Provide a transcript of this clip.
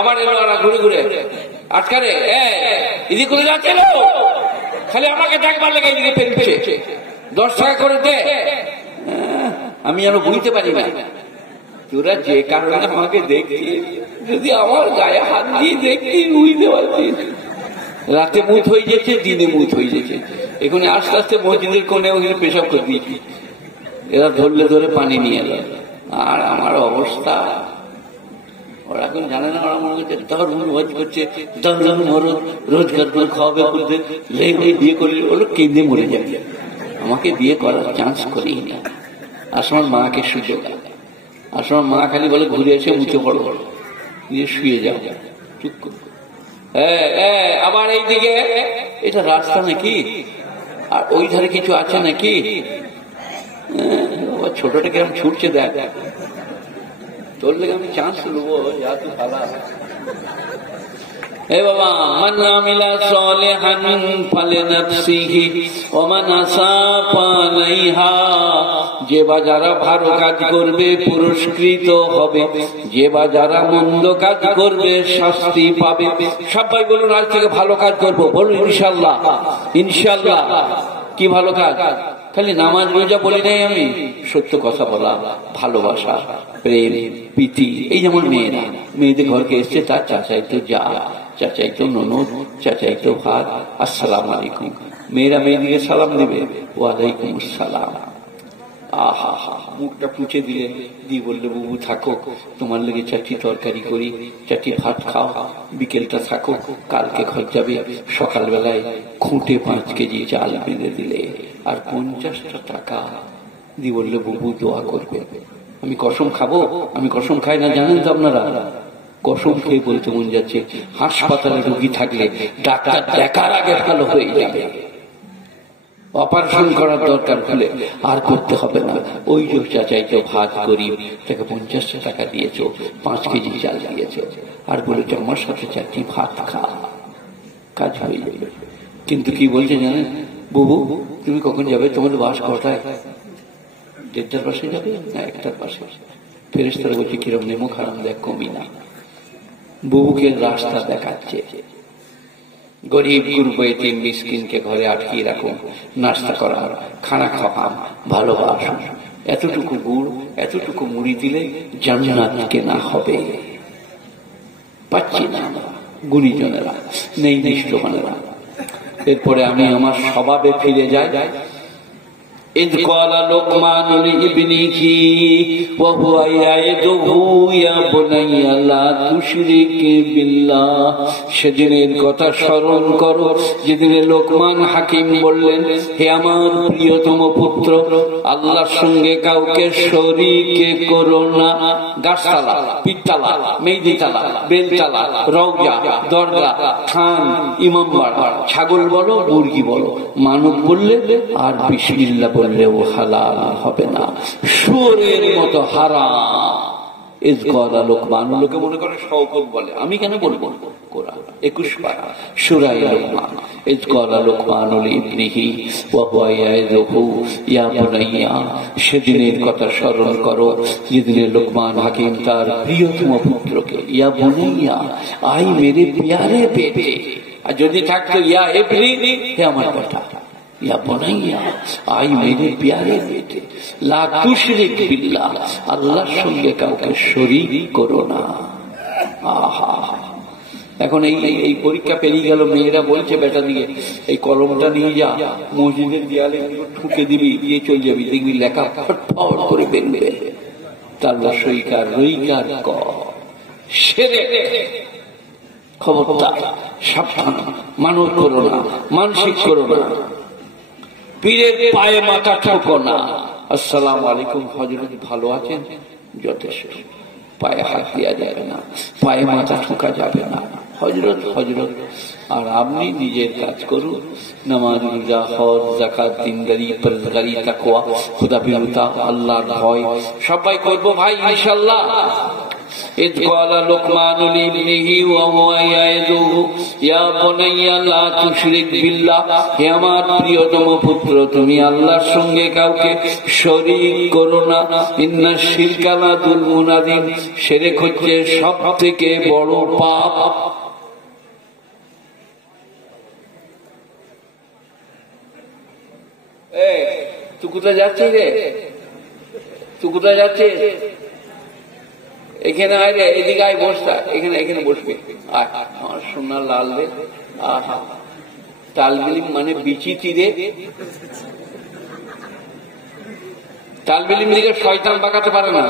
আবার এলো ওরা ঘুরে ঘুরে আজকারে এদিকে করে যাচ্ছে, খালি আমাকে দেখবার লেগে এদিকে পেরিয়েছে, 10 টাকা করে দে। আমি আরো বুঝতে পারি না তোরা যে কারণে আমাকে দেখছি, যদি আমার গায়ে হাত দিয়ে দেখছি বুঝতে পারছি। রাতে মুখ হয়ে যাচ্ছে, দিনে মুখ হয়ে যাচ্ছে। এখানে আস্তে আস্তে মসজিদের কোণে ওখানে পেশাব করে দিয়েছি, এরা ধরলে ধরে পানি নিয়ে এলো। আর আমার অবস্থা ওরা এখন জানে না, ওরা মনে করছে ধর্ম হজ করছে, ধর্ম মরদ রোজগার করে খাওয়াবে করতে বিয়ে করলে ওগুলো কেঁদে মরে যাবে। আমাকে বিয়ে করার চান্স করিয়ে না। আসমার মাকে সুযোগ, আসমার মা খালি বলে ঘুরে এসে মুখে পড়ো, দিয়ে শুয়ে যাও, চুপ করো। আবার এইদিকে এটা রাস্তা নাকি, আর ওই ধারে কিছু আছে নাকি? ছোটটাকে আমি ছুটছে, দেখ তোর লেগে আমি চান্স নেবো, যা তুই ভালো। এ বাবা, মান আমিলা সালিহান ফালিনাফসিহি ওয়া মান আসাআ ফালাইহা। যে বা যারা ভালো কাজ করবে পুরস্কৃত হবে, যে বা যারা মন্দ কাজ করবে শাস্তি পাবে। সবাই বলুন আজ থেকে ভালো কাজ করবো, বলুন ইনশাআল্লাহ। ইনশাআল্লাহ কি ভালো কাজ? খালি নামাজ রোজা বলি নাই আমি, সত্য কথা বলা, ভালোবাসা, প্রেম, প্রীতি। এই যেমন মেয়েদের ঘরকে এসছে, তার চাচাই তো যা, চাচাই তো ননদ, চাচাই তো ভাত, আসসালাম আলাইকুম। মেয়েরা মেয়েদিকে সালাম দেবে, ওয়ালাইকুম আসসালাম। আহা হা, মুখটা পুছে দিলে, দিয়ে বললে বাবু থাকো, তোমার লেগে চারটি তরকারি করি, চারটি ভাত খাও, বিকেলটা থাকো, কালকে ঘর যাবে। সকালবেলায় খুঁটে 5 কেজি চাল বেঁধে দিলে, আর 50টা টাকা দিয়ে বললে বাবু দোয়া করবে। আমি কসম খাবো? আমি কসম খাই না, জানেন তো আপনারা। কসম খেয়ে বলতে মন যাচ্ছে, হাসপাতালে রোগী থাকলে ডাক্তার দেখার আগে ভালো হয়ে যাবে, অপারেশন করার দরকার হলে আর করতে হবে না। ওই যে চাচাইতো ভাত গরিব, তাকে 50টা টাকা দিয়েছ, 5 কেজি চাল দিয়েছ, আর বলেছ আমার সাথে 4টি ভাত খা, কাজ হয়ে যাবে। কিন্তু কি বলছে জানেন? বুবু তুমি কখন যাবে? তোমাদের বাস কটায়? 1:30টার পাশে যাবে না 1টার পাশে? ফেরেশতারা বলছে কিরম নেমো খারাপ দেখ, কমি না। বুবুকে রাস্তা দেখাচ্ছে, গরিব গুরবা এতিম মিসকিনকে ঘরে আটকিয়ে রাখুন, নাস্তা করান, খানা খাওয়ান, ভালোবাসুন। এতটুকু গুড়, এতটুকু মুড়ি দিলে জান্নাত কেনা হবে। পাচ্ছি না গুণীজনেরা, নেই নিষ্ঠমানেরা। এরপরে আমি আমার স্বভাবে ফিরে যাই। إذ قال لقمان لابنه وهو يعظه يا بني لا تشرك بالله। সেদিনের কথা স্মরণ করো যেদিনে লোকমান হাকিম বললেন, হে আমার প্রিয়তম পুত্র, আল্লাহর সঙ্গে কাউকে শরীক করো না। গাছতলা, পিঠতলা, মেহেদিতলা, বেলতলা, রওজা, দরগা, থান, ইমামবাড়া, ছাগল বলো, মুরগি বলো, মানত বললে আর বিসমিল্লাহ বললেও হালাল হবে না, শুয়োরের মতো হারাম। ইজ ক্বালা লুকমান, লোকে মনে করে শওকত বলে, আমি কেন বলবো? কোরআন 21 পারা সূরা লুকমান। ইজ ক্বালা লুকমান লিবনিহি ওয়া হুয়া ইয়াইযুহু ইয়া বুনাইয়া। সেদিনের কথা স্মরণ করো যেদিনে লোকমান হাকিম তার প্রিয়তম পুত্রকে, ইয়া বুনাইয়া, আই মেরে প্যারে বেটে। আর যদি থাকতো ইয়া ইবনি, হে আমার কথা, या बुनैया आई मेरे प्यारे बेटे ला तुशरिक बिल्लाह, আল্লাহর সঙ্গে কাউকে শরীক করো না। আহা, এখন এই পরীক্ষা পেরিয়ে গেল, মেয়েরা বলছে বেটা দিয়ে এই কলমটা নিয়ে যা, মসজিদের দেয়ালে ঠুকে দিবি, দিয়ে চলে যাবি, দেখবি লেখা ফটফট করে বেরোবে, তার সইকার রইকার ক সেরে। খবরদার, সাবধান, মানত করো না, মানসিক করো না, পীরের পায়ে মাথা ঠোকো না। আসসালামু আলাইকুম হযরত, ভালো আছেন? যথেষ্ট। পায়ে হাত দেওয়া যাবে না, পায়ে মাথা ঠোকা যাবে না, হযরত হযরত। আর আপনি নিজের কাজ করুন, নামাজ, রোজা, হজ, যাকাত, দিনদারি, পরহেজগারি, তাকওয়া, খোদাভীরুতা, আল্লাহর ভয় সবাই করবো ভাই ইনশাআল্লাহ। إذ قال لقمان لابنه وهو يعظه يا بني لا تشرك بالله হে আমার প্রিয়তম পুত্র তুমি আল্লাহর সঙ্গে কাউকে শরীক করো না ইন্না শিরকা লা যুলমুন আযীম শিরক হচ্ছে সবথেকে বড় পাপ। তুই কোথায় যাচ্ছিস রে? তুই কোথায় যাচ্ছিস? এখানে আয় রে, এদিকে আয়, বসতা এখানে, এখানে বসবে। আমার সোনার লাল রে, আহা তালবিলিম মানে বিচিতি রে। তালবিলিম দিকে শয়তান পাকাতে পারে না।